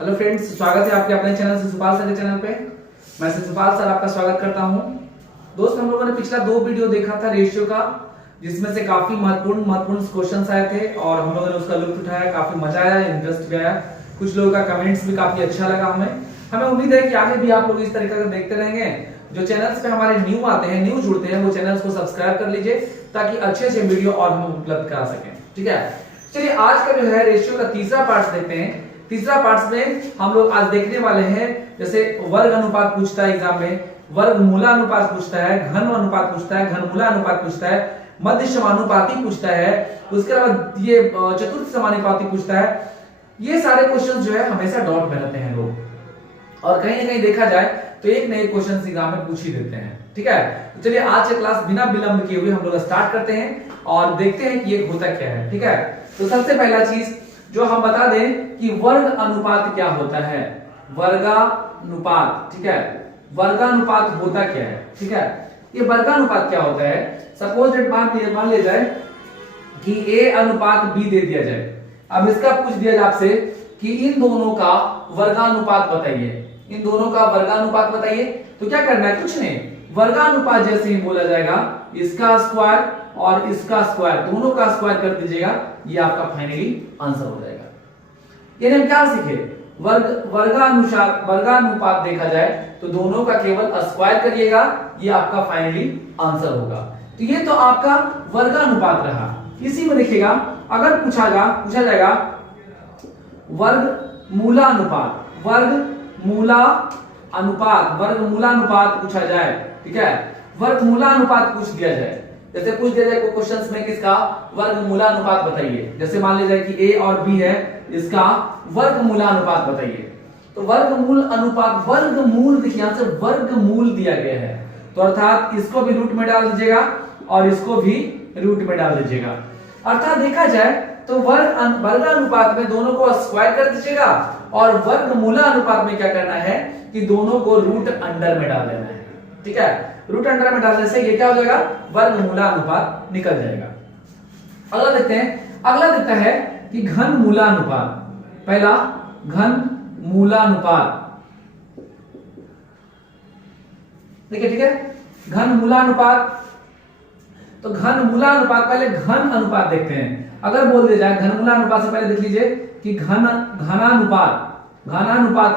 Hello friends, स्वागत है आपके अपने चैनल शिशुपाल सर के चैनल पे। मैं शिशुपाल सर आपका स्वागत करता हूं। दोस्त, हम लोगों ने पिछला 2 वीडियो देखा था रेशियो का, जिसमें से काफी महत्वपूर्ण क्वेश्चंस आए थे और हम लोगों ने उसका लुत्फ उठाया। काफी मजा आया, इंटरेस्ट भी आया। कुछ लोगों का कमेंट्स भी काफी अच्छा लगा हमें उम्मीद है कि आगे भी आप लोग इस तरीके से देखते रहेंगे। जो चैनल्स पे हमारे न्यू आते हैं, न्यू जुड़ते हैं, वो चैनल्स को सब्सक्राइब कर लीजिए ताकि अच्छे अच्छे वीडियो और हम उपलब्ध करा सकें। ठीक है, चलिए आज का जो है रेशियो का तीसरा पार्ट देखते हैं। तीसरा पार्ट में हम लोग आज देखने वाले हैं, जैसे वर्ग अनुपात पूछता है एग्जाम में, वर्गमूला अनुपात पूछता है, घन अनुपात पूछता है, घनमूला अनुपात पूछता है, मध्य समानुपाती पूछता है, उसके बाद ये चतुर्थ समानुपाती पूछता है। ये सारे क्वेश्चन जो है हमेशा डॉट में रहते हैं लोग, और कहीं ना कहीं देखा जाए तो एक न एक क्वेश्चन एग्जाम में पूछ ही देते हैं। ठीक है, तो चलिए आज का क्लास बिना विलंब किए हुए हम लोग स्टार्ट करते हैं और देखते हैं कि ये होता क्या है। ठीक है, तो सबसे पहला चीज जो हम बता दें कि वर्ग अनुपात क्या होता है। वर्गानुपात, ठीक है, वर्गानुपात होता क्या है। ठीक है, ये वर्गानुपात क्या होता है। सपोज दैट मान लिया जाए कि a अनुपात b दे दिया जाए। अब इसका पूछ दिया जाए आपसे कि इन दोनों का वर्गानुपात बताइए, इन दोनों का वर्गानुपात बताइए। तो क्या करना है, कुछ नहीं, वर्गानुपात जैसे ही बोला जाएगा इसका स्क्वायर और इसका स्क्वायर, दोनों का स्क्वायर कर दीजिएगा, ये आपका फाइनली आंसर हो जाएगा। यानी हम क्या सीखे, वर्गानुपात देखा जाए तो दोनों का केवल स्क्वायर करिएगा, ये आपका फाइनली आंसर होगा। तो ये तो आपका वर्गानुपात रहा। इसी में देखिएगा, अगर पूछा जाएगा वर्गमूलानुपात, वर्गमूलानुपात पूछा जाए। ठीक है, वर्गमूलानुपात पूछ दिया जाए, जैसे पूछ दिया जाए क्वेश्चंस में किसका वर्गमूलानुपात बताइए। जैसे मान लिया जाए कि a और b है, इसका वर्गमूलानुपात बताइए। तो वर्गमूल अनुपात, वर्गमूल देखिए यहां से वर्गमूल दिया गया है, तो अर्थात इसको भी रूट में डाल दीजिएगा और इसको भी रूट में डाल दीजिएगा। अर्थात देखा जाए तो वर्गानुपात में दोनों को स्क्वायर कर दीजिएगा और वर्गमूलानुपात में क्या करना है कि दोनों को रूट अंडर में डाल देना है। ठीक है, रूट अंडर में डालने से ये क्या हो जाएगा, वर्गमूलानुपात निकल जाएगा। अगला देखते हैं, अगला देता है कि घनमूलानुपात। पहला घनमूलानुपात, देखिए, ठीक है, घनमूलानुपात। तो घनमूलानुपात, पहले घन अनुपात देखते हैं। अगर बोल दिया जाए घनमूलानुपात से पहले देख लीजिए कि घनानुपात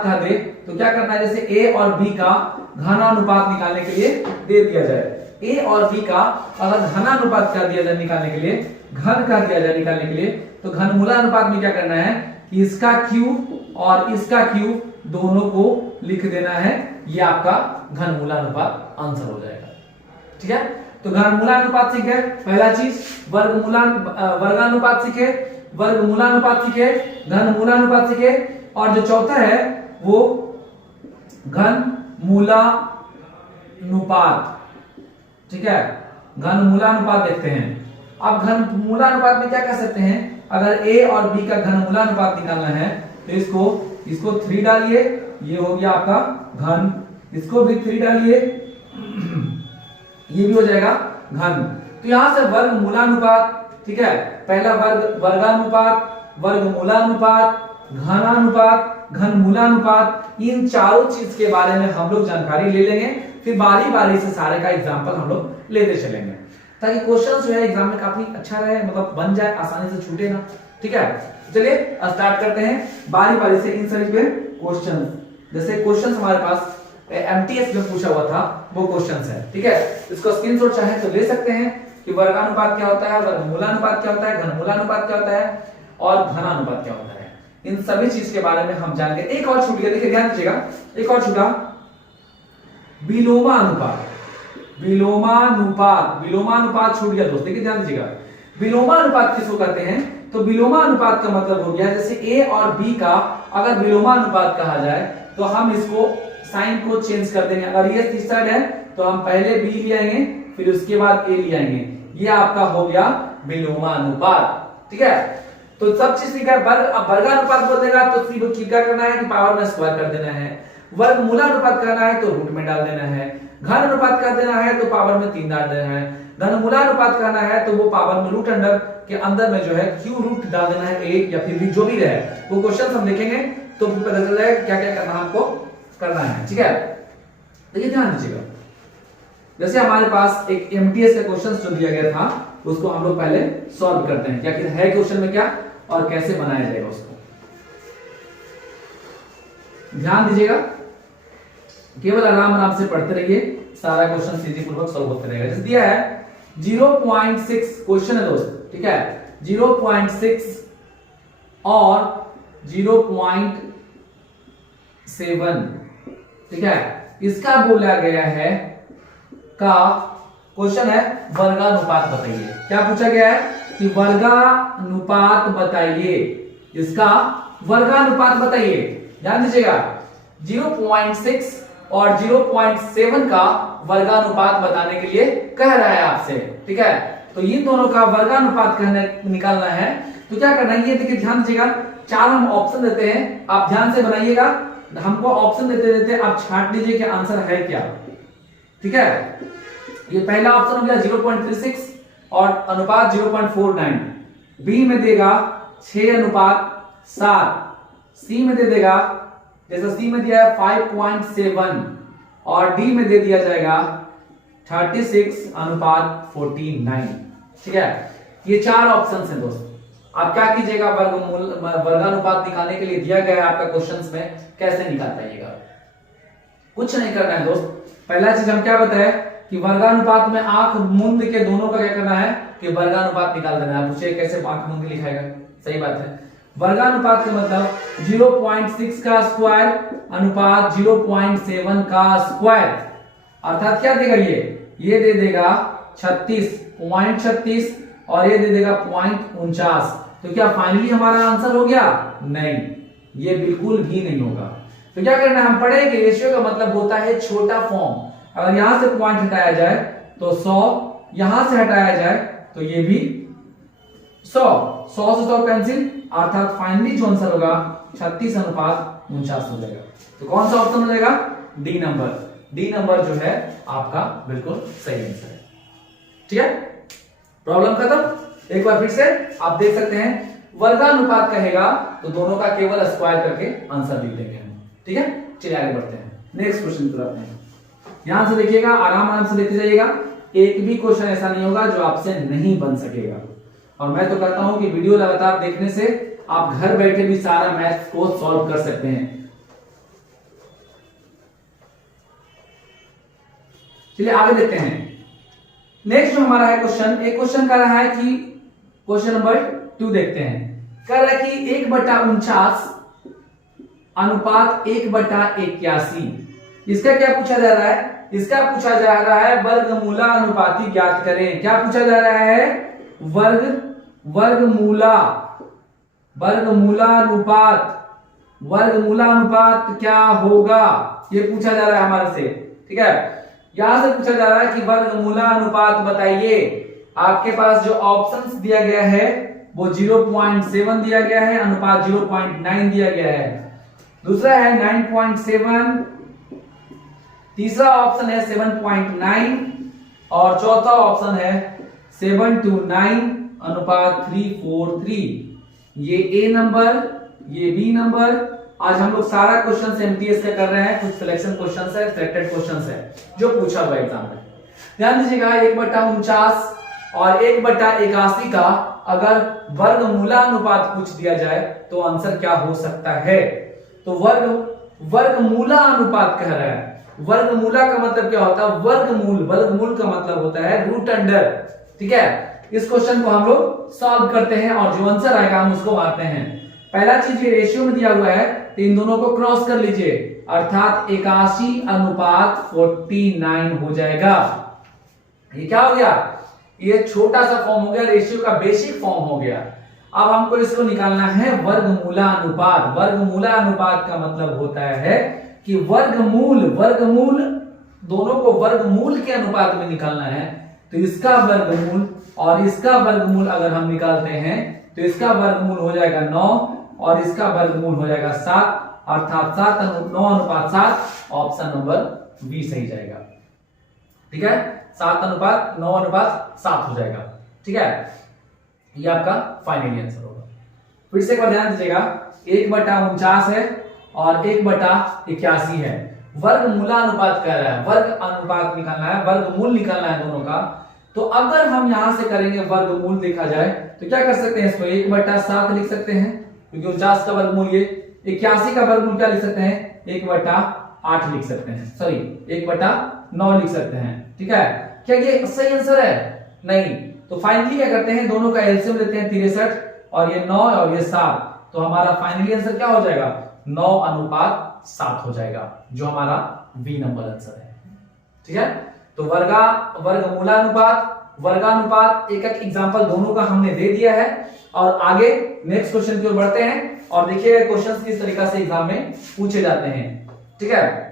कहा दे तो क्या करना है, जैसे a और b का घनानुपात निकालने के लिए दे दिया जाए, a और b का अगर घनानुपात कर दिया जाए निकालने के लिए, घन कर दिया जाए निकालने के लिए, तो घनमूलानुपात में क्या करना है कि इसका क्यूब और इसका क्यूब दोनों को लिख देना है, ये आपका घनमूलानुपात आंसर हो जाएगा। ठीक है, तो घनमूलानुपात सीखे, पहला चीज वर्गानुपात सीखे, वर्गमूलानुपात सीखे, घनमूलानुपात सीखे, और जो चौथा है वो घनमूलानुपात। ठीक है, घनमूलानुपात देखते हैं। अब घनमूलानुपात में क्या कर सकते हैं, अगर a और b का घनमूलानुपात निकालना है तो इसको 3 डालिए, ये हो गया आपका घन, इसको भी 3 डालिए, ये भी हो जाएगा घन। तो यहां से वर्गमूलानुपात, ठीक है, पहला वर्गानुपात, वर्गमूलानुपात, घनानुपात, घनमूलानुपात, इन चारों चीज के बारे में हम लोग जानकारी ले लेंगे। फिर बारी बारी से सारे का एग्जांपल हम लोग लेते चलेंगे ताकि क्वेश्चन जो है एग्जाम में काफी अच्छा रहे, मतलब बन जाए, आसानी से छूटे ना। ठीक है, चलिए स्टार्ट करते हैं बारी बारी से इन सभी पे क्वेश्चन। जैसे क्वेश्चन हमारे पास एमटीएस में पूछा हुआ था वो क्वेश्चंस है। ठीक है, इसको स्क्रीनशॉट चाहे तो ले सकते हैं कि वर्गानुपात क्या होता है, वर्गमूलानुपात क्या होता है, घनमूलानुपात क्या होता है और घनानुपात क्या होता है। इन सभी चीज के बारे में हम जानेंगे। एक और छूट गया, देखिए ध्यान दीजिएगा, एक और छूटा, विलोमानुपात। विलोमानुपात छूट गया दोस्त, देखिए ध्यान दीजिएगा। विलोमानुपात किसको कहते हैं, तो विलोमानुपात का मतलब हो गया जैसे a और b का अगर विलोमानुपात कहा जाए तो हम इसको साइन को चेंज कर देंगे। अगर ये इस साइड है तो हम पहले b ले आएंगे, फिर उसके बाद a ले आएंगे, ये आपका हो गया विलोमानुपात। ठीक है, तो सब चीज ठीक है। वर्गानुपात बोल देगा तो क्या करना है कि पावर में स्क्वायर कर देना है, वर्गमूलानुपात करना है तो रूट में डाल देना है, घन अनुपात कर देना है तो पावर में 3 डाल देना है, घनमूलानुपात करना है तो वो पावर में रूट अंडर के अंदर में जो है क्यू रूट डाल देना है, 1 या फिर भी जो भी रहे। वो क्वेश्चन हम देखेंगे तो पता चल जाएगा क्या क्या करना हमको करना है। ठीक है, देखिए ध्यान दीजिएगा, जैसे हमारे पास एक एमटीएस का क्वेश्चन जो दिया गया था उसको हम लोग पहले सॉल्व करते हैं, क्या है क्वेश्चन में क्या और कैसे बनाया जाएगा उसको। ध्यान दीजिएगा, केवल आराम आराम से पढ़ते रहिए, सारा क्वेश्चन सीधी पूर्वक सॉल्व होते रहेगा। जैसे दिया है 0.6 क्वेश्चन है दोस्त, ठीक है, 0.6 और 0.7, ठीक है, इसका बोला गया है का क्वेश्चन है वर्गानुपात बताइए। क्या पूछा गया है कि वर्गानुपात बताइए, इसका वर्गानुपात बताइए। ध्यान दीजिएगा, 0.6 और 0.7 का वर्गानुपात बताने के लिए कह रहा है आपसे, ठीक है। तो इन दोनों का वर्गानुपात निकालना है, तो क्या करना है, ये देखिए ध्यान दीजिएगा, 4 हम ऑप्शन देते हैं, आप ध्यान से बनाइएगा। हमको ऑप्शन देते देते आप छांट लीजिए कि आंसर है क्या, ठीक है। ये पहला ऑप्शन हो गया 0.36 और अनुपात 0.49, बी में देगा 6:7, सी में दे देगा, जैसा सी में दिया है 5.7 और डी में दे दिया जाएगा 36:49, ठीक है। ये 4 ऑप्शन है दोस्त। आप क्या कीजिएगा, वर्गानुपात निकालने के लिए दिया गया है आपका क्वेश्चंस में, कैसे निकाल पाइएगा। कुछ नहीं करना है दोस्त, पहला चीज हम क्या बताए कि वर्गानुपात में आंख मूंद के दोनों का क्या करना है कि वर्गानुपात निकाल देना है। पूछिए कैसे आंख मूंद लिखाएगा, सही बात है। वर्गानुपात का मतलब 0.6 का स्क्वायर अनुपात 0.7 का स्क्वायर, अर्थात क्या देगा ये दे देगा 36.36 और ये दे देगा 0.49। तो क्या फाइनली हमारा आंसर हो गया? नहीं, ये बिल्कुल भी नहीं होगा। तो क्या करना है, हम पढ़े कि रेशियो का मतलब होता है छोटा फॉर्म। अगर यहां से पॉइंट हटाया जाए तो 100, यहां से हटाया जाए तो ये भी 100 से 100 कैंसिल, अर्थात फाइनली जो आंसर होगा 36:49 हो जाएगा। तो कौन सा ऑप्शन हो जाएगा? D number. डी नंबर जो है आपका बिल्कुल सही आंसर है, ठीक है। प्रॉब्लम खत्म। एक बार फिर से आप देख सकते हैं, वर्गानुपात कहेगा तो दोनों का केवल स्क्वायर करके आंसर लिख देंगे हम, ठीक है। चलिए आगे बढ़ते हैं, नेक्स्ट क्वेश्चन की तरफ। ध्यान से देखिएगा, आराम से देखते जाइएगा, एक भी क्वेश्चन ऐसा नहीं होगा जो आपसे नहीं बन सकेगा। और मैं तो कहता हूं कि वीडियो लगातार देखने से आप घर बैठे भी सारा मैथ्स को सॉल्व कर सकते हैं। चलिए आगे देखते हैं। नेक्स्ट जो हमारा है क्वेश्चन, एक क्वेश्चन कर रहा है कि क्वेश्चन नंबर 2 देखते हैं। कह रहा है कि 1/49 अनुपात 1/81, इसका क्या पूछा जा रहा है? इसका पूछा जा रहा है वर्गमूलानुपाती ज्ञात करें। क्या पूछा जा रहा है? वर्गमूलानुपात क्या होगा, ये पूछा जा रहा है हमारे से, ठीक है। यहां से पूछा जा रहा है कि वर्गमूलानुपात बताइए। आपके पास जो ऑप्शंस दिया गया है वो 0.7 दिया गया है, अनुपात 0.9 दिया गया है, दूसरा है 9.7, तीसरा ऑप्शन है 7.9 और चौथा ऑप्शन है 7:9 अनुपात 3:4:3। ये ए नंबर, ये बी नंबर। आज हम लोग सारा क्वेश्चन एमटीएस का कर रहे हैं, कुछ सिलेक्शन क्वेश्चन है, सिलेक्टेड क्वेश्चन है जो पूछा हुआ एग्जाम में। ध्यान दीजिएगा, 1/49 और 1/81 का अगर वर्गमूलानुपात पूछ दिया जाए तो आंसर क्या हो सकता है? तो वर्गमूलानुपात कह रहा है। वर्गमूला का मतलब क्या होता है? वर्गमूल का मतलब होता है रूट अंडर, ठीक है। इस क्वेश्चन को हम लोग सॉल्व करते हैं और जो आंसर आएगा हम उसको मारते हैं। पहला चीज ये रेशियो में दिया हुआ है तो इन दोनों को क्रॉस कर लीजिए, अर्थात 81:49 हो जाएगा। ये क्या हो गया? ये छोटा सा फॉर्म हो गया, रेशियो का बेसिक फॉर्म हो गया। अब हमको इसको निकालना है वर्गमूलानुपात। वर्गमूलानुपात का मतलब होता है कि वर्गमूल दोनों को वर्गमूल के अनुपात में निकालना है। तो इसका वर्गमूल और इसका वर्गमूल अगर हम निकालते हैं तो इसका वर्गमूल हो जाएगा 9 और इसका वर्गमूल हो जाएगा 7, अर्थात 9:7, ऑप्शन नंबर बी सही जाएगा, ठीक है। 7:9:7 हो जाएगा, ठीक है। ये आपका फाइनल आंसर होगा। फिर से एक बार ध्यान दीजिएगा, 1/49 है और 1/81 है। वर्गमूलानुपात कह रहा है, वर्ग अनुपात निकालना है, वर्गमूल निकालना है दोनों का। तो अगर हम यहां से करेंगे वर्गमूल देखा जाए तो क्या कर सकते हैं, इसको 1/7 लिख सकते हैं, क्योंकि 49 का वर्गमूल ये, 81 का वर्गमूल क्या लिख सकते हैं, 1/8 लिख सकते हैं, सॉरी 1/9 लिख सकते हैं। ठीक है, क्या ये सही आंसर है? नहीं। तो फाइनली क्या करते हैं, दोनों का एलसीएम लेते हैं 63 और ये 9 और ये 7, तो हमारा फाइनली आंसर क्या हो जाएगा, 9:7 हो जाएगा, जो हमारा बी नंबर आंसर है। ठीक है, तो वर्गमूलानुपात, वर्गानुपात, एक एक एग्जांपल दोनों का हमने दे दिया है। और आगे नेक्स्ट क्वेश्चन की ओर बढ़ते हैं और देखिएगा क्वेश्चंस किस तरीका से एग्जाम में पूछे जाते हैं। ठीक है,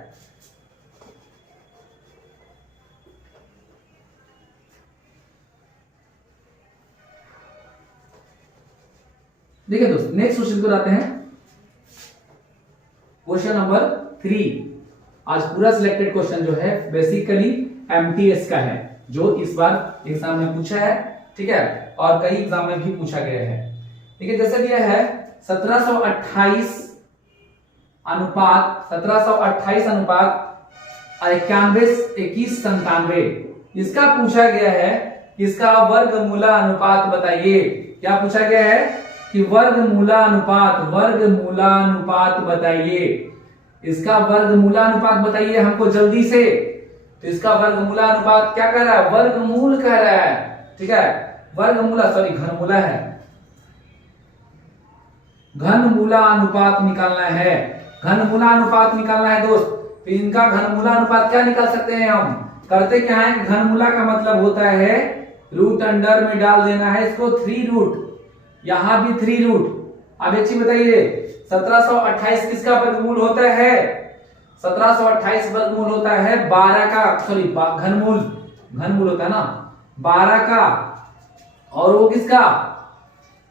देखिए दोस्त नेक्स्ट क्वेश्चन को आते हैं। Question number 3। आज पूरा सिलेक्टेड क्वेश्चन जो है बेसिकली एमटीएस का है, जो इस बार एग्जाम में पूछा है। ठीक है, और कई एग्जाम में भी पूछा गया है। ठीक है, जैसे दिया है 1728 अनुपात 91:97, इसका पूछा गया है, इसका वर्गमूलानुपात बताइए। क्या पूछा गया है कि वर्गमूलानुपात बताइए, इसका वर्गमूलानुपात बताइए हमको जल्दी से। तो इसका वर्गमूलानुपात क्या कह रहा है, वर्गमूल कह रहा है। ठीक है, वर्गमूला सॉरी घनमूला है, घनमूलानुपात निकालना है, घनमूलानुपात निकालना है दोस्त। तो इनका घनमूलानुपात क्या निकाल सकते हैं हम, करते क्या है, घनमूला का मतलब होता है रूट अंडर में डाल देना है इसको 3 रूट, यहां भी 3 रूट। अब एक चीज बताइए, 1728 किसका वर्गमूल होता है, 1728 वर्गमूल होता है 12 का, सॉरी घनमूल होता है ना 12 का, और वो किसका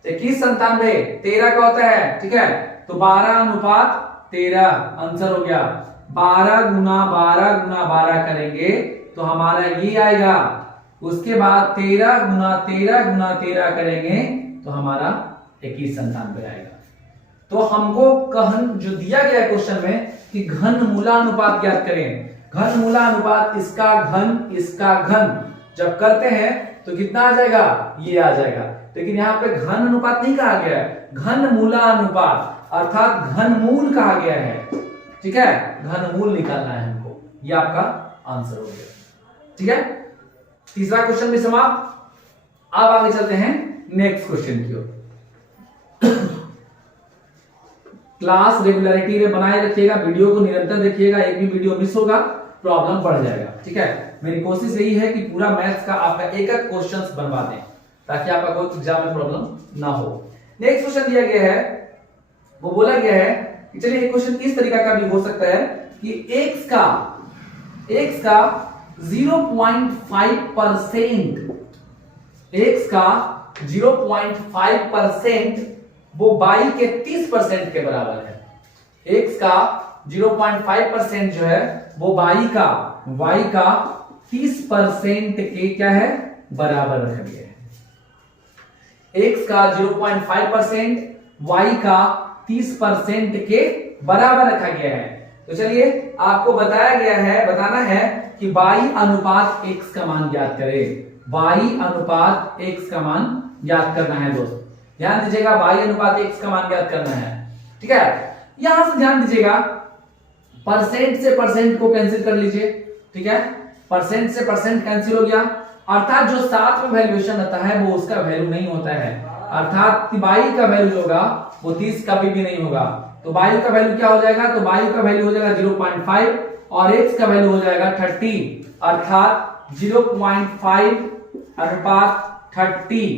2197 13 का होता है। ठीक है, तो 12:13 आंसर हो गया। 12 गुना 12 करेंगे तो हमारा ये आएगा। उसके बाद 13 गुना 13 करेंगे तो हमारा 2197 आएगा। तो हमको जो दिया गया क्वेश्चन में कि घनमूलानुपात ज्ञात करें, घनमूलानुपात इसका घन जब करते हैं तो कितना आ जाएगा, ये आ जाएगा। लेकिन यहाँ पे घन अनुपात नहीं कहा गया है, घनमूलानुपात अर्थात घनमूल कहा गया है। ठीक है, घनमूल निकालना है हमको, ये आपका आंसर हो गया। ठीक है, तीसरा क्वेश्चन भी समाप्त। अब आगे चलते हैं नेक्स्ट क्वेश्चन की ओर। क्लास रेगुलरिटी में बनाए रखिएगा, वीडियो को निरंतर देखिएगा, एक भी वीडियो मिस होगा प्रॉब्लम बढ़ जाएगा। ठीक है, मेरी कोशिश यही है कि पूरा मैथ्स का आपका एक एक क्वेश्चंस बनवा दें ताकि आपका कोई एग्जाम में प्रॉब्लम ना हो। नेक्स्ट क्वेश्चन दिया गया है, वो बोला गया है कि चलिए एक क्वेश्चन इस तरीका का भी हो सकता है कि x का 0.5%, x का 0.5% वो y के 30% के बराबर है। x का 0.5% जो है वो y का 30% के क्या है, बराबर रखा गया है। x का 0.5% y का 30% के बराबर रखा गया है। तो चलिए आपको बताना है कि y अनुपात x का मान ज्ञात करें। y अनुपात x का मान ज्ञात करना है दोस्त, ध्यान दीजिएगा, y अनुपात x का मान ज्ञात करना है। ठीक है, यहां से ध्यान दीजिएगा, परसेंट से परसेंट को कैंसिल कर लीजिए। ठीक है, परसेंट से परसेंट कैंसिल हो गया, अर्थात जो साथ में वैल्यूएशन रहता है वो उसका वैल्यू नहीं होता है, अर्थात y का वैल्यू होगा वो 30 कभी भी नहीं होगा। तो y का वैल्यू क्या हो जाएगा, तो y का वैल्यू हो जाएगा 0.5 और x का वैल्यू हो जाएगा 30, अर्थात 0.5 अनुपात 30।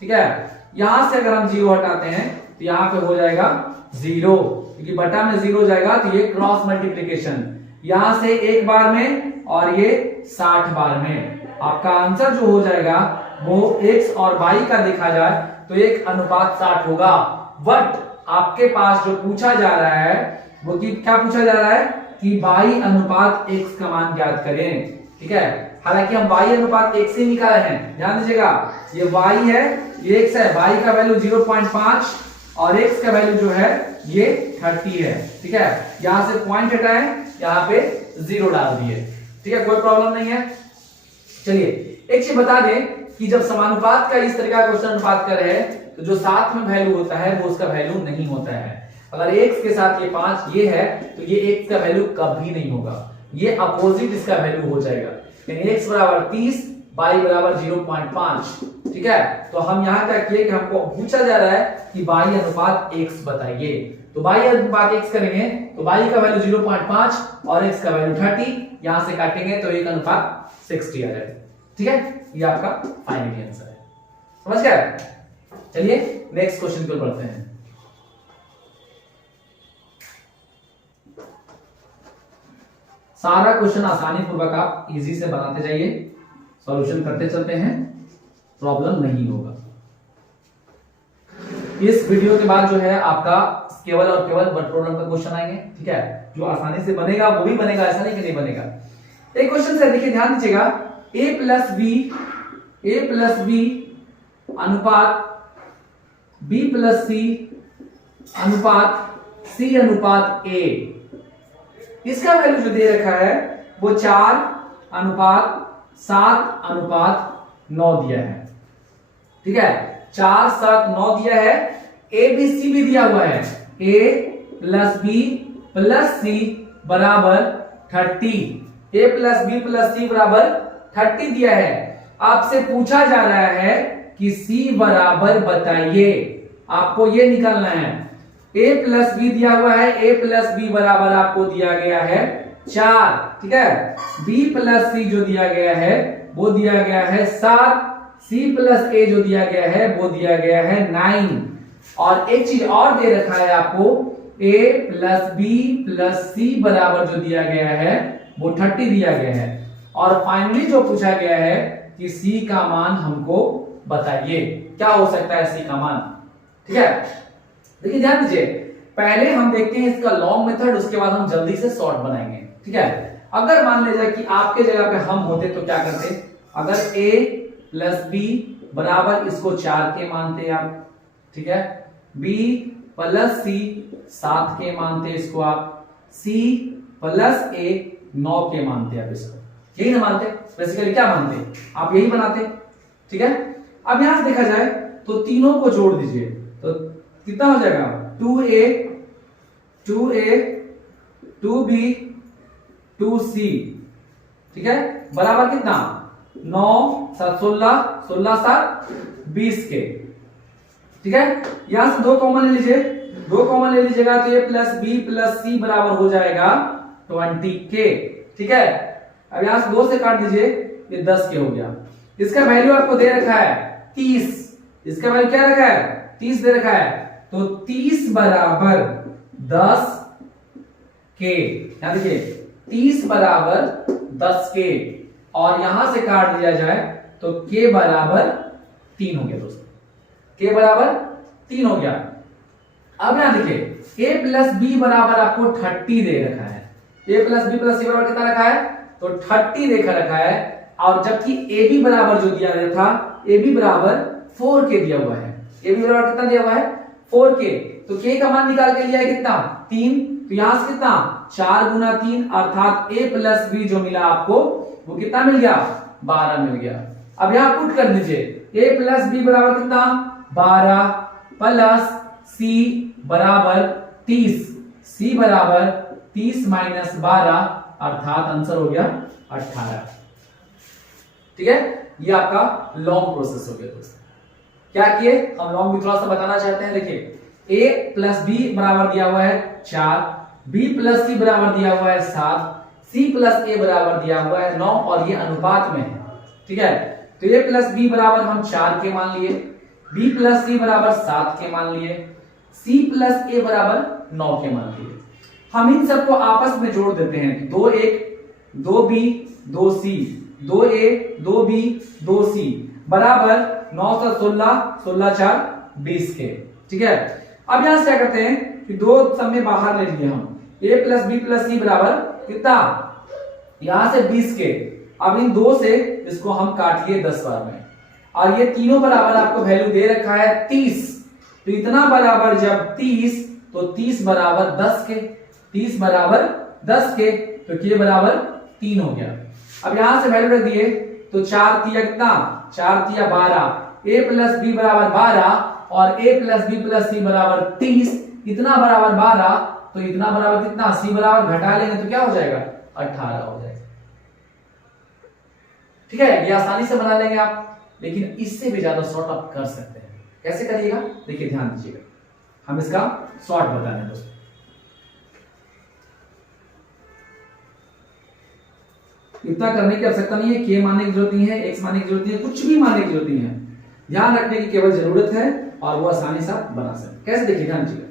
ठीक है, यहां से अगर हम 0 हटाते हैं तो यहां पे हो जाएगा 0, क्योंकि बटा में 0 जाएगा तो ये क्रॉस मल्टीप्लिकेशन, यहां से एक बार में और ये 60 बार में। आपका आंसर जो हो जाएगा वो x और y का देखा जाए तो 1:60 होगा। बट आपके पास जो पूछा जा रहा है वो क्या पूछा जा रहा है कि y अनुपात x का मान ज्ञात करें। ठीक है, हालांकि हम y अनुपात x से निकाले हैं, ध्यान दीजिएगा, ये y है ये x है, y का वैल्यू 0.5 और x का वैल्यू जो है ये 30 है। ठीक है, यहां से पॉइंट हटाए, यहाँ पे 0 डाल दिए। ठीक है, कोई प्रॉब्लम नहीं है। चलिए एक चीज बता दें कि जब समानुपात का इस तरह का क्वेश्चन अनुपात कर रहे हैं तो जो साथ में वैल्यू होता है वो उसका वैल्यू नहीं होता है। अगर x के साथ ये 5 ये है तो ये x का वैल्यू कभी नहीं होगा, ये अपोजिट इसका वैल्यू हो जाएगा। यानी x बराबर 30, y बराबर 0.5। ठीक है, तो हम यहाँ क्या किए कि हमको पूछा जा रहा है कि y अनुपात x बताइए, तो y अनुपात x करेंगे तो y का वैल्यू 0.5 और x का वैल्यू 30, यहां से काटेंगे तो 1 अनुपात 60 आ जाएगा। ठीक है, ये आपका फाइनल आंसर है। समझ गए? चलिए नेक्स्ट क्वेश्चन की ओर बढ़ते हैं। सारा क्वेश्चन आसानी पूर्वक आप इजी से बनाते जाइए, सॉल्यूशन करते चलते हैं, प्रॉब्लम नहीं होगा। इस वीडियो के बाद जो है आपका केवल और केवल वर्ड प्रॉब्लम का क्वेश्चन आएंगे। ठीक है, जो आसानी से बनेगा वो भी बनेगा, ऐसा नहीं कि नहीं बनेगा। एक क्वेश्चन से देखिए, ध्यान दीजिएगा, a प्लस बी अनुपात b प्लस सी अनुपात c अनुपात a, इसका वैल्यू जो दे रखा है वो 4 अनुपात 7 अनुपात 9 दिया है। ठीक है, 4 7 9 दिया है, a b c भी दिया हुआ है, a प्लस बी प्लस सी बराबर 30, a प्लस बी प्लस सी बराबर 30 दिया है। आपसे पूछा जा रहा है कि c बराबर बताइए, आपको ये निकालना है। a प्लस बी दिया हुआ है, a प्लस बी बराबर आपको दिया गया है 4। ठीक है, b प्लस सी जो दिया गया है वो दिया गया है 7, c प्लस a जो दिया गया है वो दिया गया है 9। और एक चीज और दे रखा है आपको, a प्लस बी प्लस सी बराबर जो दिया गया है वो 30 दिया गया है। और फाइनली जो पूछा गया है कि c का मान हमको बताइए, क्या हो सकता है c का मान। ठीक है, देखिए ध्यान दीजिए, पहले हम देखते हैं इसका लॉन्ग मेथड, उसके बाद हम जल्दी से शॉर्ट बनाएंगे। ठीक है, अगर मान लीजिए कि आपके जगह पे हम होते तो क्या करते, अगर a प्लस बी बराबर इसको 4 के मानते आप, ठीक है, b प्लस सी 7 के मानते इसको आप, c प्लस a 9 के मानते आप इसको, यही ना मानते, बेसिकली क्या मानते आप, यही बनाते। ठीक है, अब यहां से देखा जाए तो तीनों को जोड़ दीजिए तो कितना हो जाएगा, 2a 2b 2c। ठीक है, बराबर कितना, 9 7 16 16 7 20 के। ठीक है, यहां से 2 कॉमन ले लीजिए, 2 कॉमन ले लीजिएगा तो a प्लस बी प्लस सी बराबर हो जाएगा 20 के। ठीक है, अब यहां से 2 से काट दीजिए, ये 10 के हो गया। इसका वैल्यू आपको दे रखा है 30, इसका वैल्यू क्या रखा है, 30 दे रखा है, तो 30 बराबर 10 के। यहां देखिए 30 बराबर 10 के, और यहां से काट दिया जाए तो k बराबर 3 हो गया दोस्तों, k बराबर 3 हो गया। अब यहां देखिए a प्लस बी बराबर आपको 30 दे रखा है, a प्लस बी प्लस सी बराबर कितना रखा है, तो 30 देखा रखा है। और जबकि ए बी बराबर जो दिया गया था, ए बी बराबर 4 के दिया हुआ है, ए बी बराबर कितना दिया हुआ है 4 के, तो के का मान निकाल के लिया है कितना 3, तो यहां से कितना 4 गुना 3 अर्थात a प्लस बी जो मिला आपको वो कितना मिल गया 12 मिल गया। अब यहां पुट कर दीजिए, a प्लस बी बराबर कितना 12 प्लस c बराबर 30, c बराबर 30 माइनस 12 अर्थात आंसर हो गया 18। ठीक है, ये आपका लॉन्ग प्रोसेस हो गया दोस्तों। क्या किए हम, लॉन्ग भी थोड़ा सा बताना चाहते हैं। देखिए a प्लस बी बराबर दिया हुआ है 4, b प्लस सी बराबर दिया हुआ है 7, c प्लस a बराबर दिया हुआ है 9, और ये अनुपात में है। ठीक है, तो a प्लस बी बराबर हम 4 के मान लिए, b प्लस सी बराबर 7 के मान लिए, c प्लस a बराबर 9 के मान लिए। हम इन सबको आपस में जोड़ देते हैं, 2 1 2b 2c 2a 2b 2c बराबर 9 7 16 16 4 20 के। ठीक है, अब यहां से क्या करते हैं कि 2 सब में बाहर ले लिए हम, a प्लस बी प्लस सी बराबर कितना, यहां से 20 के। अब इन 2 से इसको हम काटिए 10 बार में, और ये तीनों बराबर आपको वैल्यू दे रखा है 30, तो इतना बराबर जब 30, तो 30 बराबर 10 के, 30 बराबर 10 के, तो ये बराबर 3 हो गया। अब यहां से वैल्यू रख दिए, तो 4 तिया कितना, 4 तिया 12, a प्लस बी बराबर 12 और a प्लस बी प्लस सी बराबर 30, इतना बराबर 12, तो इतना बराबर कितना, सी बराबर घटा लेंगे तो क्या हो जाएगा, 18 हो जाएगा। ठीक है, ये आसानी से बना लेंगे आप, लेकिन इससे भी ज्यादा शॉर्ट आप कर सकते हैं। कैसे करिएगा, देखिए ध्यान दीजिएगा, हम इसका शॉर्ट बता रहे हैं दोस्तों। इतना करने की आवश्यकता नहीं है, के मानने की जरूरत नहीं है, एक्स मानने की जरूरत नहीं है, कुछ भी मानने की जरूरत नहीं है, ध्यान रखने की केवल जरूरत है और वो आसानी से बना सकते। कैसे, देखिए ध्यान दीजिएगा,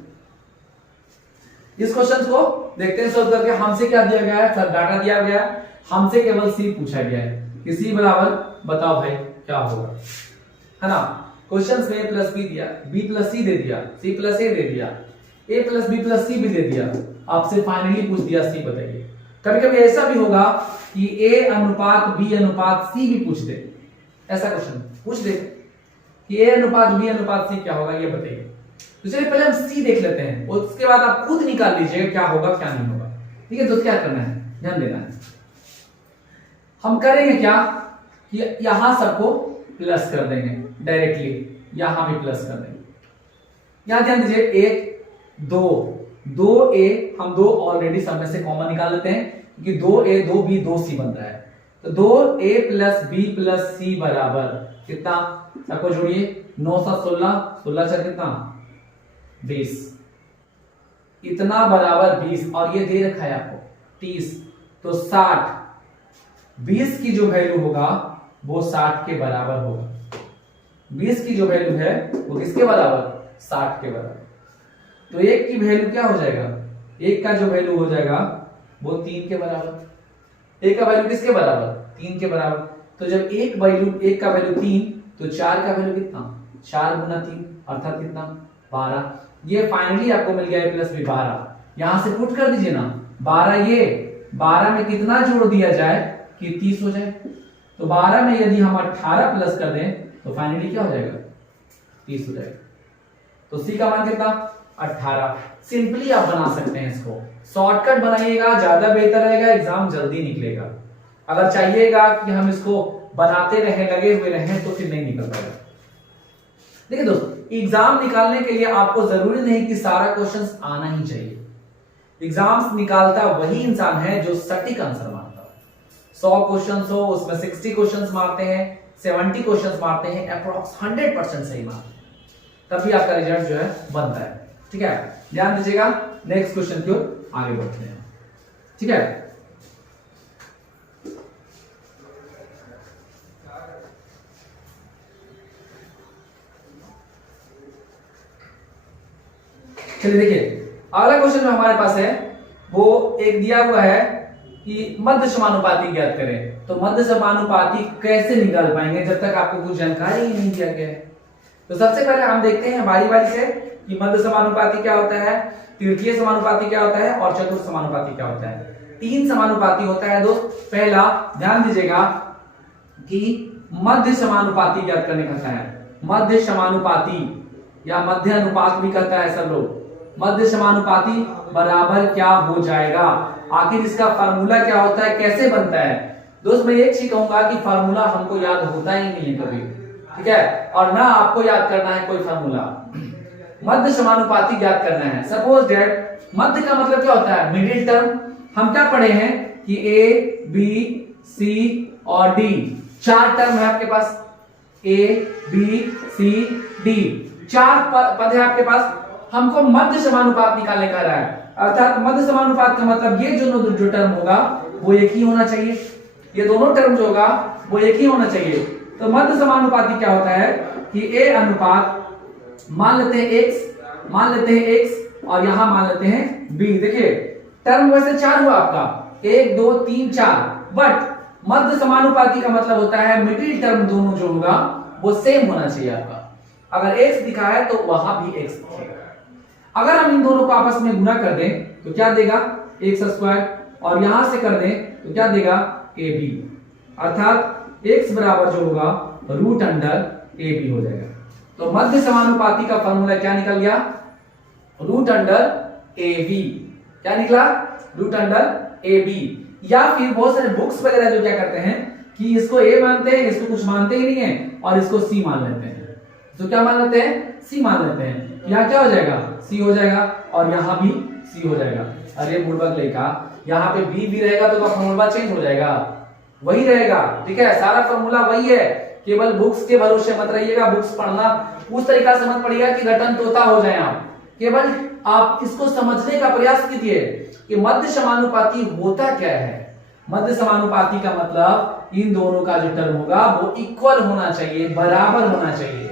इस क्वेश्चन को देखते हैं सोल्व करके। हमसे क्या दिया गया है, सर डाटा दिया गया है, हमसे केवल सी पूछा गया है कि सी बराबर बताओ भाई क्या होगा, है ना। क्वेश्चन में a प्लस बी दिया, b प्लस सी दे दिया, c प्लस ए दे दिया, a प्लस बी प्लस सी भी दे दिया, आपसे फाइनली पूछ दिया सी बताइए। कभी कभी ऐसा भी होगा कि a अनुपात b अनुपात c भी पूछ दे, ऐसा क्वेश्चन पूछ दे कि a अनुपात b अनुपात c क्या होगा ये बताइए। तो चलिए पहले हम c देख लेते हैं, उसके बाद आप खुद निकाल लीजिएगा क्या होगा क्या नहीं होगा। ठीक है, तो क्या करना है, ध्यान देना है। हम करेंगे क्या कि यहां सबको प्लस कर देंगे डायरेक्टली, यहां भी प्लस कर देंगे। यहां ध्यान दीजिए, 1 2 2a, हम 2 ऑलरेडी सब में से कॉमन निकाल लेते हैं क्योंकि 2a 2b 2c बन रहा है, तो 2a plus b plus c बराबर कितना, सबको जोड़िए, 9 7 16, 16 4 कितना 20, इतना बराबर 20, और ये दे रखा है आपको 30, तो 60, 20 की जो वैल्यू होगा वो 60 के बराबर होगा। 20 की जो वैल्यू है वो किसके बराबर, 60 के बराबर। तो 1 की वैल्यू क्या हो जाएगा, 1 का जो वैल्यू हो जाएगा वो 3 के बराबर। 1 का वैल्यू किसके बराबर, 3 के बराबर। तो जब 1 का वैल्यू 3, तो 4 का वैल्यू कितना, 4 गुना 3 अर्थात कितना 12। ये फाइनली आपको मिल गया a प्लस बी 12। यहां से पुट कर दीजिए ना, 12 ये 12 में कितना जोड़ दिया जाए कि 30 हो जाए। तो 12 में यदि हम 18 प्लस कर दें तो फाइनली क्या हो जाएगा, 30 हो जाएगा। तो सी का मान कितना, 18। सिंपली आप बना सकते हैं इसको, शॉर्टकट बनाइएगा ज्यादा बेहतर रहेगा, एग्जाम जल्दी निकलेगा। अगर चाहिएगा कि हम इसको बनाते रहें, लगे हुए रहें, तो फिर नहीं निकल पाएगा। देखिए दोस्तों, एग्जाम निकालने के लिए आपको जरूरी नहीं कि सारा क्वेश्चंस आना ही चाहिए। एग्जाम्स निकालता वही इंसान है जो सटीक आंसर मारता है। 100 क्वेश्चंस हो उसमें 60 क्वेश्चंस मारते हैं, 70 क्वेश्चंस मारते हैं, अप्रॉक्स 100% सही मारते हैं, तभी आपका रिजल्ट जो है बनता है। ठीक है, ध्यान दीजिएगा। नेक्स्ट क्वेश्चन की ओर आगे बढ़ते हैं। ठीक है, चलिए देखिए, अगला क्वेश्चन जो हमारे पास है वो एक दिया हुआ है कि मध्य समानुपाती ज्ञात करें। तो मध्य समानुपाती कैसे निकाल पाएंगे जब तक आपको कुछ जानकारी ही नहीं दिया गया है। तो सबसे पहले हम देखते हैं बारी बारी से कि मध्य समानुपाती क्या होता है, तृतीय समानुपाती क्या होता है और चतुर्थ समानुपाती क्या होता है। 3 समानुपाती होता है दोस्त। पहला ध्यान दीजिएगा कि मध्य समानुपाती ज्ञात करने कहता है, मध्य समानुपाती या मध्य अनुपात भी कहता है सब लोग। मध्य समानुपाती बराबर क्या हो जाएगा, आखिर इसका फार्मूला क्या होता है, कैसे बनता है। दोस्त मैं एक चीज कहूंगा कि फार्मूला हमको याद होता ही नहीं है कभी, ठीक है, और ना आपको याद करना है कोई फार्मूला। मध्य समानुपाती ज्ञात करना है। सपोज दैट मध्य का मतलब क्या होता है, मिडिल टर्म। हम क्या पढ़े हैं कि ए बी सी और डी 4 टर्म है आपके पास, ए बी सी डी 4 पद है आपके पास। हमको मध्य समानुपात निकालने का रहा है, अर्थात मध्य समानुपात का मतलब ये जो टर्म होगा वो एक ही होना चाहिए, ये दोनों टर्म जो होगा वो एक ही होना चाहिए। तो मध्य समानुपाती क्या होता है कि ए अनुपात मान लेते हैं x, मान लेते हैं x और यहां मान लेते हैं b। देखिए टर्म वैसे 4 हुआ आपका, 1 2 3 4, बट मध्य समानुपाती का मतलब होता है मिडिल टर्म दोनों जो होगा वो सेम होना चाहिए आपका। अगर x दिखा है तो वहां भी x दिखेगा। अगर हम इन दोनों को आपस में गुना कर दें तो क्या देगा, x² और यहां से कर दें तो क्या देगा ab, अर्थात x बराबर जो होगा √AB हो जाएगा। तो मध्य समानुपाती का फॉर्मूला क्या निकल गया? Root under A B. क्या निकला? Root under A B. या फिर बहुत सारे बुक्स वगैरह जो क्या करते हैं कि इसको ए मानते हैं, इसको कुछ मानते ही नहीं है और इसको सी मान लेते हैं। तो क्या मान लेते हैं? सी मान लेते हैं। यहाँ क्या हो जाएगा? सी हो जाएगा और यहाँ भी सी हो जाएगा। अरे बुड़बक लेका, यहाँ पे बी भी रहेगा तो फॉर्मूला चेंज हो जाएगा, वही रहेगा। ठीक है, सारा फॉर्मूला वही है। केवल बुक्स के भरोसे मत रहिएगा, बुक्स पढ़ना उस तरीका से मत पढ़िएगा कि रटन तोता हो जाए आप। केवल आप इसको समझने का प्रयास कीजिए कि मध्य समानुपाती होता क्या है। मध्य समानुपाती का मतलब इन दोनों का जो टर्म होगा वो इक्वल होना चाहिए, बराबर होना चाहिए।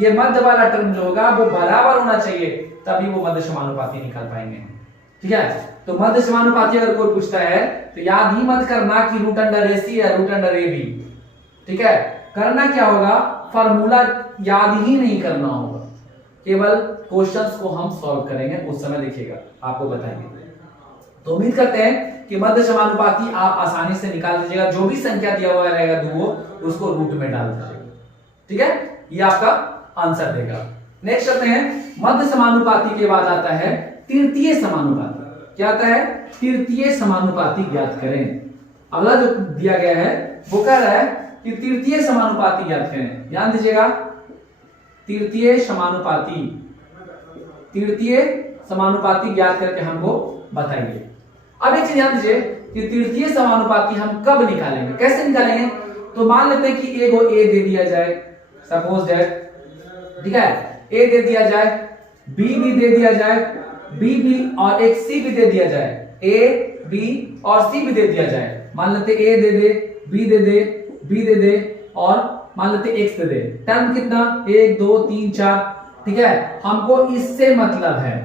ये मध्य वाला टर्म जो होगा वो बराबर होना चाहिए, तभी वो मध्य समानुपाती निकाल पाएंगे। ठीक है, तो मध्य समानुपाती अगर कोई पूछता है तो याद ही मत करना कि रूट अंडर ए सी या रूट अंडर ए बी। ठीक है, करना क्या होगा? फॉर्मूला याद ही नहीं करना होगा, केवल क्वेश्चंस को हम सॉल्व करेंगे, उस समय देखिएगा आपको बताएंगे। तो उम्मीद करते हैं कि मध्य समानुपाती आप आसानी से निकाल दीजिएगा। जो भी संख्या दिया हुआ रहेगा दो, उसको रूट में डाल दीजिएगा। ठीक है, ये आपका आंसर देगा। नेक्स्ट करते हैं, मध्य समानुपाती के बाद आता है तृतीय समानुपाती। क्या आता है? तृतीय समानुपाती ज्ञात करें। अगला जो दिया गया है वो कह रहा है कि तृतीय समानुपाती ज्ञात करें। ध्यान दीजिएगा, तृतीय समानुपाती, तृतीय समानुपाती ज्ञात करके हमको बताइए। अब एक चीज ध्यान दीजिए कि तृतीय समानुपाती हम कब निकालेंगे, कैसे निकालेंगे? तो मान लेते हैं कि ए को ए दे दिया जाए, सपोज दैट। ठीक है, ए दे दिया जाए, बी भी दे दिया जाए, बी भी और एक सी भी दे दिया जाए, ए बी और सी भी दे दिया जाए। मान लेते ए दे दे, बी दे दे, बी दे दे और मान लेते एक्स दे दे। टर्म कितना? 1 2 3 4। ठीक है, हमको इससे मतलब है।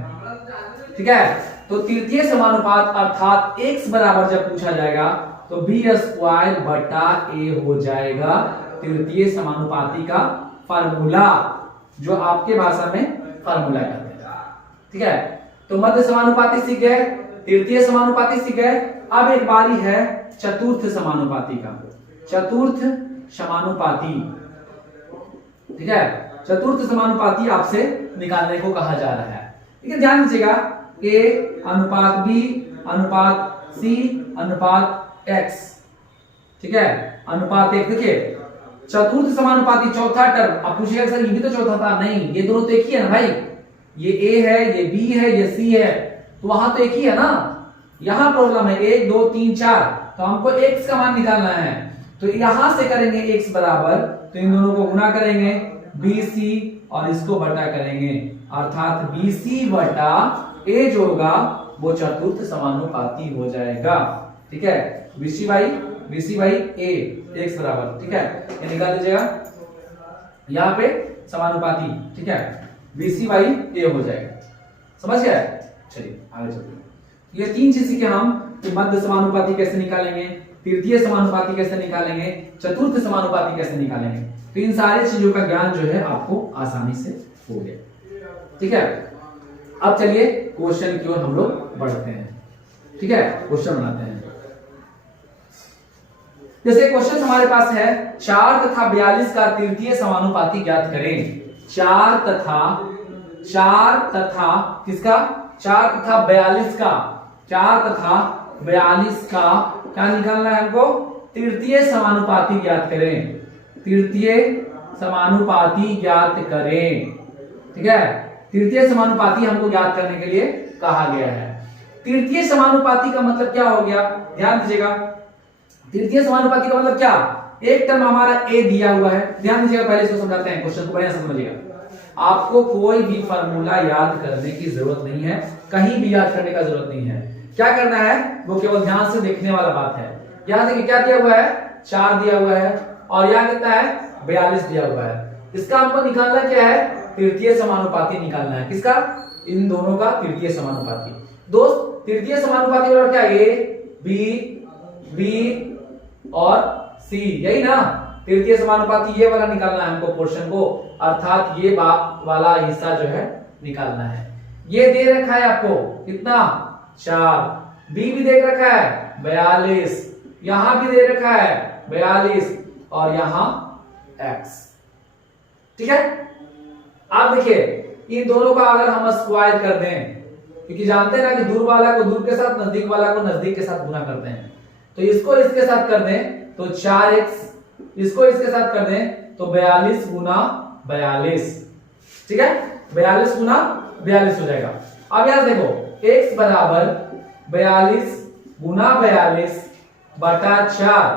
ठीक है, तो तृतीय समानुपात अर्थात x बराबर जब पूछा जाएगा तो बी स्क्वायर बटा ए हो जाएगा तृतीय समानुपाती का फार्मूला, जो आपके भाषा में फार्मूला कहते हैं। ठीक है, तो मध्य समानुपाती सीख गए, तृतीय समानुपाती सीख गए। अब एक बारी है चतुर्थ समानुपाती का। चतुर्थ समानुपाती, ठीक है, चतुर्थ समानुपाती आपसे निकालने को कहा जा रहा है। ठीक है, ध्यान दीजिएगा, a अनुपात b अनुपात c अनुपात x। ठीक है, अनुपात एक। देखिए चतुर्थ समानुपाती चौथा टर्म। आप पूछिएगा सर ये भी तो चौथा था, नहीं, ये दोनों तो एक ही है ना भाई। ये a है, ये b है, ये c है, तो वहां तो एक ही है ना। यहां प्रॉब्लम है 1 2 3 4, तो हमको x का मान निकालना है। तो यहां से करेंगे x बराबर, तो इन दोनों को गुना करेंगे bc और इसको बटा करेंगे, अर्थात bc बटा a जो होगा वो चतुर्थ समानुपाती हो जाएगा। ठीक है, bc बाई a x बराबर। ठीक है, ये निकाल दीजिएगा यहाँ पे समानुपाती। ठीक है, bc बाई a हो जाएगा। समझ गया? चलिए आगे चलते हैं। ये तीन चीज सीखे हम कि मध्य समानुपाती कैसे निकालेंगे, तृतीय समानुपाती कैसे निकालेंगे, चतुर्थ समानुपाती कैसे निकालेंगे। तो इन सारी चीजों का ज्ञान जो है आपको आसानी से हो गया। ठीक है, अब चलिए क्वेश्चन की ओर हम लोग बढ़ते हैं। ठीक है, क्वेश्चन बनाते हैं। जैसे क्वेश्चन हमारे पास है 4 तथा 42 का तृतीय समानुपाती ज्ञात करें। 4 तथा किसका? 4 तथा 42 का। 4 तथा 42 का क्या निकालना है हमको? तृतीय समानुपाती ज्ञात करें। तृतीय समानुपाती ज्ञात करें। ठीक है, तृतीय समानुपाती हमको ज्ञात करने के लिए कहा गया है। तृतीय समानुपाती का मतलब क्या हो गया? ध्यान दीजिएगा, तृतीय समानुपाती का मतलब क्या? एक टर्म हमारा a दिया हुआ है। ध्यान दीजिएगा, पहले इसको समझाते हैं, क्वेश्चन को बढ़िया से समझिएगा। आपको कोई भी फार्मूला याद करने की जरूरत नहीं है, कहीं भी याद करने का जरूरत नहीं है। क्या करना है वो केवल ध्यान से देखने वाला बात है। यहां देखिए क्या दिया हुआ है? 4 दिया हुआ है और यहाँ कितना है? 42 दिया हुआ है। इसका हमको निकालना क्या है? तृतीय समानुपाती निकालना है। किसका? इन दोनों का तृतीय समानुपाती। दोस्त तृतीय समानुपाती वाला क्या? ए बी और सी, यही ना तृतीय समानुपाती। ये वाला निकालना है हमको पोर्शन को, अर्थात ये वाला हिस्सा जो है निकालना है। ये दे रखा है आपको कितना? 4। बी भी दे रखा है 42, यहां भी दे रखा है 42 और यहां x। ठीक है, आप देखिए इन दोनों का अगर हम स्क्वायर कर दें, क्योंकि जानते हैं ना कि दूर वाला को दूर के साथ, नजदीक वाला को नजदीक के साथ गुना करते हैं, तो इसको इसके साथ कर दें तो 4x, इसको इसके साथ कर दें तो 42 गुना 42, ठीक है, 42 गुना 42 हो जाएगा। अब यहां देखो x बराबर 42 गुना 42 बटा 4,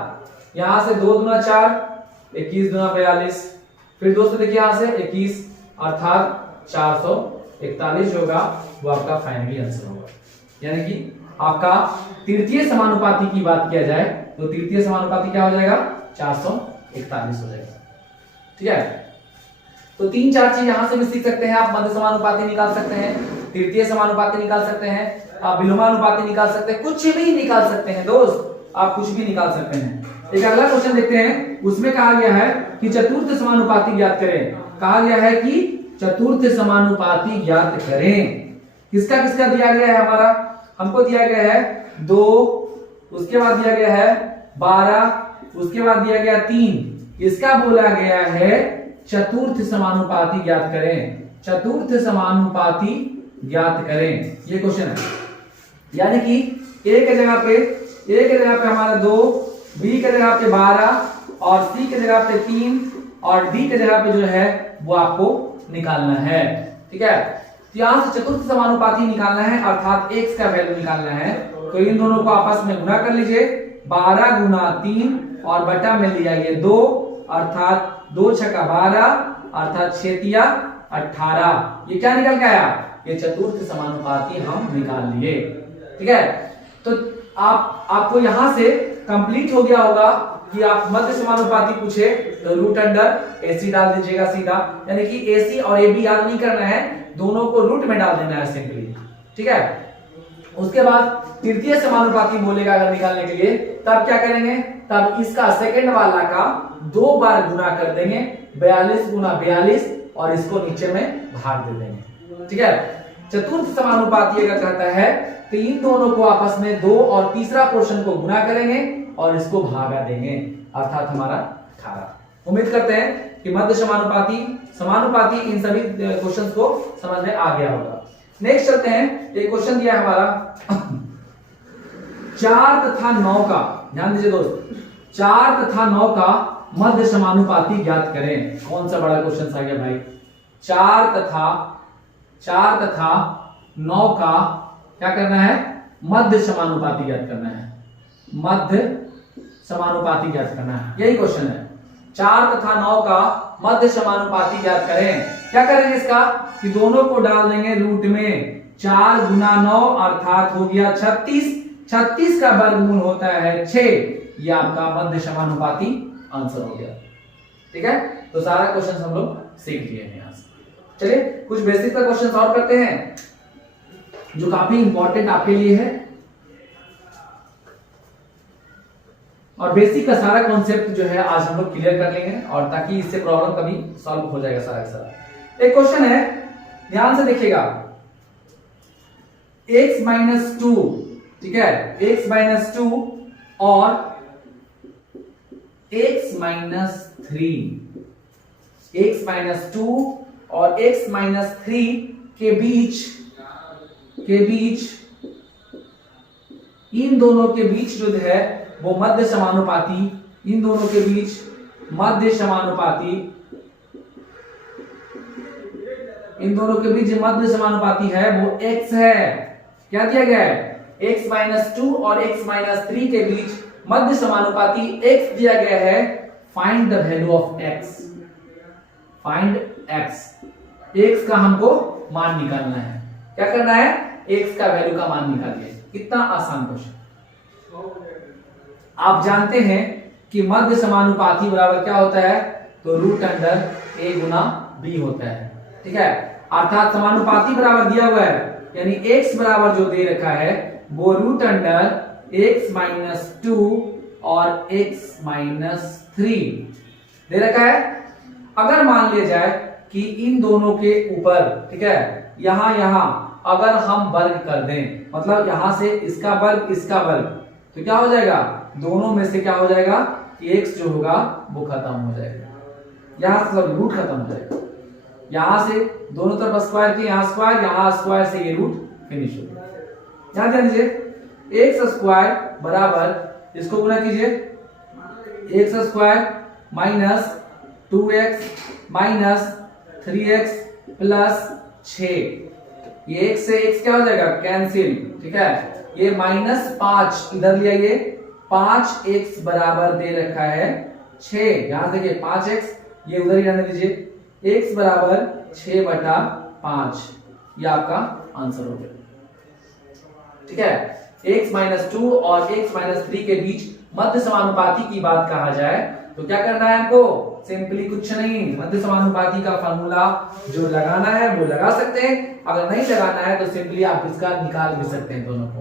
यहां से 2 दूना 4, 21 दूना 42, फिर दोस्तों देखिए यहां से 21 अर्थात 441 होगा, वो आपका फाइनली आंसर होगा। यानी कि आपका तृतीय समानुपाती की बात किया जाए तो तृतीय समानुपाती क्या हो जाएगा, 441 हो जाएगा, ठीक है। तो 3-4 चीज यहां से भी सीख सकते हैं आप। मध्य समानुपाती निकाल सकते हैं, तृतीय समानुपाती निकाल सकते हैं, आप विलोमानुपाती निकाल सकते हैं, कुछ भी निकाल सकते हैं दोस्त, आप कुछ भी निकाल सकते हैं। एक अगला क्वेश्चन देखते हैं, उसमें कहा गया है कि चतुर्थ समानुपाती ज्ञात करें। कहा गया है कि चतुर्थ समानुपाती ज्ञात करें। किसका किसका दिया गया है, हमारा हमको दिया गया है 2, उसके बाद दिया गया है 12, उसके बाद दिया गया 3, इसका बोला गया है चतुर्थ समानुपाती ज्ञात करें। चतुर्थ समानुपाती ज्ञात करें, ये क्वेश्चन है। यानी कि ए के जगह पे हमारा 2, बी के जगह पे 12 और सी के जगह पे 3 और डी के जगह पे जो है वो आपको निकालना है, ठीक है। तो यहां से चतुर्थ समानुपाती निकालना है अर्थात x का वैल्यू निकालना है, तो इन दोनों को आपस में गुना कर लीजिए। 12 गुना 3 और बटा में लिया ये 2 अर्थात 2 छक्का 12 अर्थात 6 तिया 18। ये क्या निकल के आया, ये चतुर्थ समानुपाती हम निकाल लिए, ठीक है। तो आपको यहां से कंप्लीट हो गया होगा कि आप मध्य समानुपाती पूछे तो रूट अंडर AC डाल दीजिएगा सीधा, यानी कि AC और AB याद नहीं करना है, दोनों को रूट में डाल देना है सिंपली, ठीक है। उसके बाद तृतीय समानुपाती बोलेगा अगर निकालने के लिए, तब क्या करेंगे, तब इसका सेकंड वाला का 2 बार गुना कर देंगे, 42 गुना 42 और इसको नीचे में भाग दे देंगे, ठीक है। चतुर्थ समानुपाती अगर कहता है तो इन दोनों को आपस में 2 और तीसरा पोर्शन को गुना करेंगे और इसको भागा देंगे अर्थात हमारा 18। उम्मीद करते हैं कि मध्य समानुपाती इन सभी क्वेश्चंस को समझ में आ गया होगा। नेक्स्ट चलते हैं, एक क्वेश्चन दिया है हमारा 4 तथा 9 का, ध्यान दीजिए दोस्त, 4 तथा 9 का मध्य समानुपाती ज्ञात करें। कौन सा बड़ा क्वेश्चन आ गया भाई, 4 तथा 9 का क्या करना है, मध्य समानुपाती ज्ञात करना है, मध्य समानुपाती ज्ञात करना है, यही क्वेश्चन है। 4 तथा 9 का मध्य समानुपाती ज्ञात करें। क्या करेंगे इसका कि दोनों को डाल देंगे रूट में, 4 गुना 9 अर्थात हो गया 36, 36 का वर्गमूल होता है 6, ये आपका मध्य समानुपाती आंसर हो गया, ठीक है। तो सारा क्वेश्चन हम लोग सीख लिए हैं यहां से। चलिए कुछ बेसिक का क्वेश्चन सॉल्व करते हैं जो काफी इंपॉर्टेंट आपके लिए है, और बेसिक का सारा कॉन्सेप्ट जो है आज हम लोग क्लियर कर लेंगे, और ताकि इससे प्रॉब्लम कभी सॉल्व हो जाएगा सारा का सारा। एक क्वेश्चन है, ध्यान से देखिएगा, x माइनस 2, ठीक है, x माइनस 2 और x माइनस 3, x माइनस 2 और x माइनस 3 के बीच इन दोनों के बीच जो है वो मध्य समानुपाती, इन दोनों के बीच मध्य समानुपाती, इन दोनों के बीच मध्य समानुपाती है वो x है। क्या दिया गया है, x माइनस 2 और x माइनस 3 के बीच मध्य समानुपाती x दिया गया है। Find the value of x, find x का हमको मान निकालना है। क्या करना है, x का वैल्यू का मान निकालिए। कितना आसान क्वेश्चन। आप जानते हैं कि मध्य समानुपाती बराबर क्या होता है, तो रूट अंडर a गुना b होता है, ठीक है। अर्थात समानुपाती बराबर दिया हुआ है, यानी x बराबर जो दे रखा है वो रूट अंडर x माइनस 2 और x माइनस 3 दे रखा है। अगर मान लिया जाए कि इन दोनों के ऊपर, ठीक है, यहां अगर हम वर्ग कर दें, मतलब यहां से इसका वर्ग इसका वर्ग, तो क्या हो जाएगा, दोनों में से क्या हो जाएगा कि x जो होगा वो खत्म हो जाएगा, यहां से रूट खत्म हो जाएगा। यहां से दोनों तरफ स्क्वायर किए, यहां स्क्वायर से ये रूट फिनिश हो गया। ध्यान दीजिए एक्स स्क्वायर बराबर, इसको गुना कीजिए, x square minus 2x minus 3x plus 6, ये x से x क्या हो जाएगा, कैंसिल, ठीक है। ये -5 इधर ले आइए, 5x बराबर दे रखा है 6, यहां देखिए 5x, ये उधर ही रहने दीजिए, x बराबर 6/5, ये आपका आंसर हो गया, ठीक है। x माइनस 2 और x माइनस 3 के बीच मध्य समानुपाती की बात कहा जाए तो क्या करना है हमको, सिंपली कुछ नहीं, मध्य समानुपाती का फार्मूला जो लगाना है वो लगा सकते हैं, अगर नहीं लगाना है तो सिंपली आप इसका निकाल भी सकते हैं दोनों को।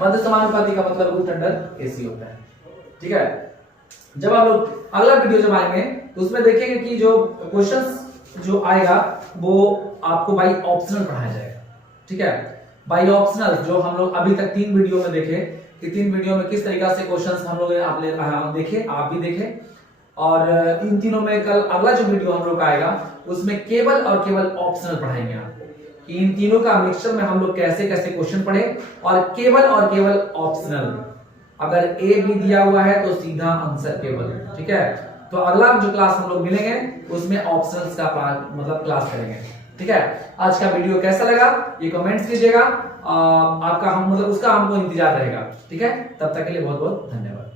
मध्य समानुपाती का मतलब रूट अंडर AC होता है, ठीक है। जब आप लोग अगला वीडियो जब आएंगे तो उसमें देखेंगे कि जो क्वेश्चंस जो आएगा वो आपको बाई ऑप्शनल पढ़ाया जाएगा, ठीक है। बाई ऑप्शनल जो हम लोग अभी तक 3 वीडियो में देखे कि 3 वीडियो में किस तरीका से क्वेश्चंस हम लोग देखे, आप भी देखे, और इन तीनों में कल अगला जो वीडियो हम लोग आएगा उसमें केवल और केवल ऑप्शनल पढ़ाएंगे आपको कि इन तीनों का मिक्सचर में हम लोग कैसे कैसे क्वेश्चन पढ़े, और केवल ऑप्शनल, अगर ए भी दिया हुआ है तो सीधा आंसर केवल, ठीक है। तो अगला जो क्लास हम लोग मिलेंगे उसमें ऑप्शनल्स का मतलब क्लास करेंगे, ठीक है। आज का वीडियो कैसा लगा ये कमेंट्स कीजिएगा, आपका हम मतलब उसका हमको इंतजार रहेगा, ठीक है। तब तक के लिए बहुत बहुत धन्यवाद।